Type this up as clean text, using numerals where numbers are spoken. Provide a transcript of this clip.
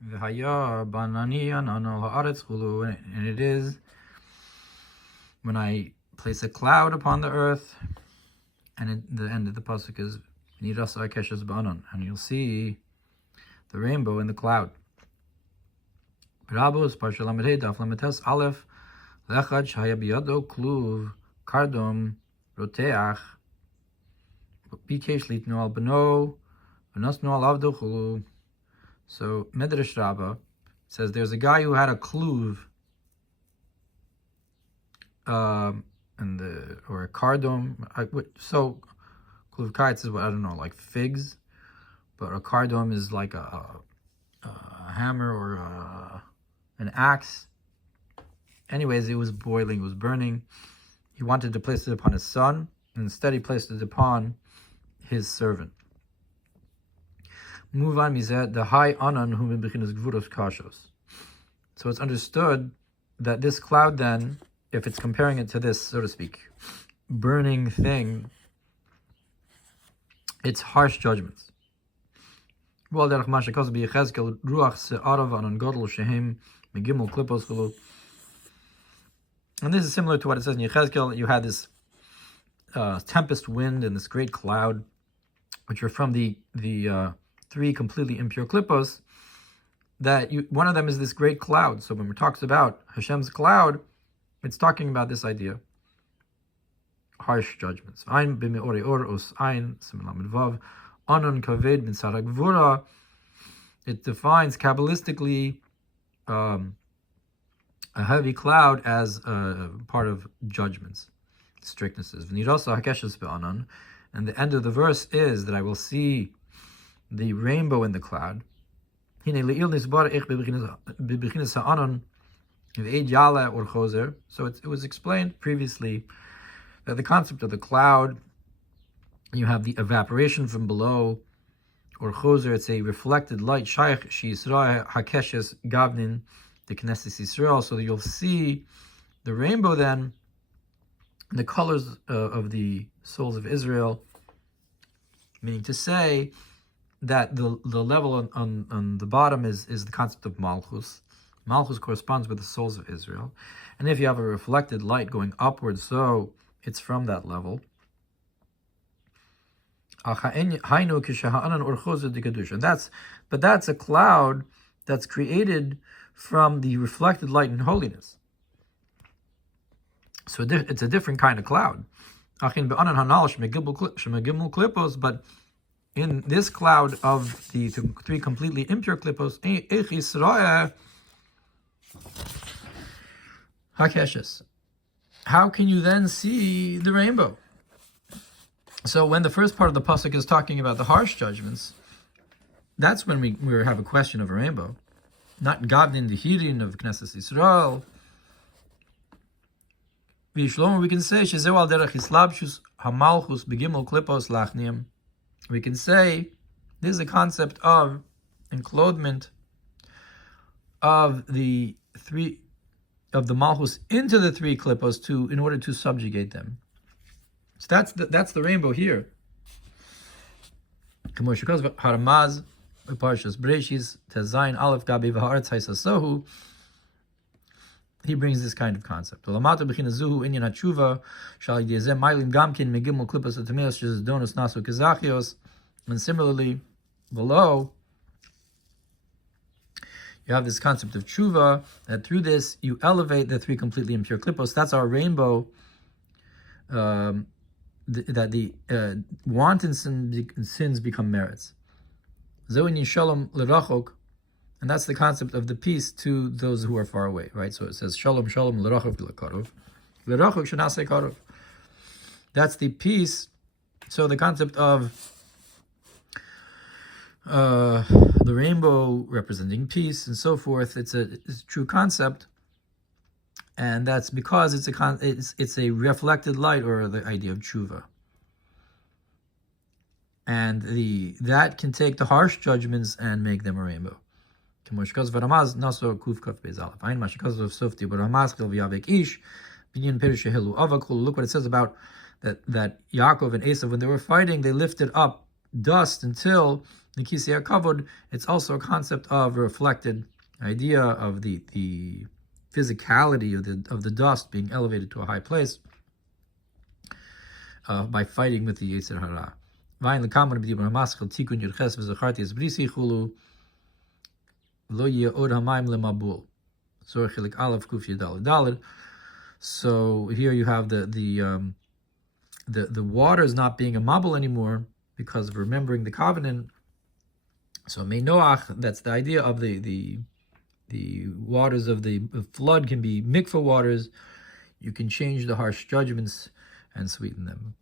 Vaya, بعنני הארץ chulu, and it is when I place a cloud upon the earth, and the end of the pasuk is nirasa keshes ba'anan, and you'll see the rainbow in the cloud. Rabos parsha lamed daf lamed aleph lechad shaya biyado kluv kardom roteach bikesh litnu al beno v'nasnu al avdo chulu. So Midrash Rabbah says there's a guy who had a kluv, or a cardom. So kluv kites is what I don't know, like figs, but a cardom is like a hammer or an axe. Anyways, it was boiling, it was burning. He wanted to place it upon his son, and instead he placed it upon his servant. Move on, the high anan whom in bechinas gvuros kashos. So it's understood that this cloud, then, if it's comparing it to this, so to speak, burning thing, it's harsh judgments. And this is similar to what it says in Yechezkel. You had this tempest wind and this great cloud, which are from the three completely impure klippos, that one of them is this great cloud. So when it talks about Hashem's cloud, it's talking about this idea, harsh judgments. It defines Kabbalistically a heavy cloud as part of judgments, strictnesses. And the end of the verse is that I will see the rainbow in the cloud. So it was explained previously that the concept of the cloud, you have the evaporation from below, or choser, it's a reflected light, shaykh sheisra hakeshes gavnin, the Knesset Yisrael, so that you'll see the rainbow then, the colors of the souls of Israel, meaning to say that the level on the bottom is the concept of Malchus. Malchus corresponds with the souls of Israel. And if you have a reflected light going upwards, so it's from that level. And that's a cloud that's created from the reflected light and holiness. So it's a different kind of cloud. But in this cloud of the three completely impure klippos, how can you then see the rainbow? So when the first part of the pasuk is talking about the harsh judgments, that's when we have a question of a rainbow, not Gavnin the Hirin of Knesset Yisrael. We can say Shezeu al derech hislabshus hamalchus begimel klippos lachniim. We can say this is a concept of enclothement of the malchus into the three klippos in order to subjugate them. So that's the rainbow here. Haramaz parshas Berashit tezayin aleph gabi v'haaretz haisasohu. He brings this kind of concept. And similarly, below, you have this concept of tshuva, that through this you elevate the three completely impure klippos. That's our rainbow, that the wanton sins become merits. And that's the concept of the peace to those who are far away, right? So it says, Shalom, Shalom, l'rachov l'karov. L'rachov shenaseh karov. That's the peace. So the concept of the rainbow representing peace and so forth, it's a true concept. And that's because it's a reflected light, or the idea of tshuva. And that can take the harsh judgments and make them a rainbow. Look what it says about that Yaakov and Esav, when they were fighting, they lifted up dust until the Kisei HaKavod. It's also a concept of a reflected idea of the physicality of the dust being elevated to a high place by fighting with the Yetzer Hara. Vayin l'kaman b'dibur hamaschel tikun yirches v'zacharti es brisi chulu lo yeh od hamayim lemabul. Zohar chilik aleph kuf yedal daled. So here you have the waters not being a mabul anymore because of remembering the covenant. So Mei Noach, that's the idea of the waters of the flood can be mikvah waters. You can change the harsh judgments and sweeten them.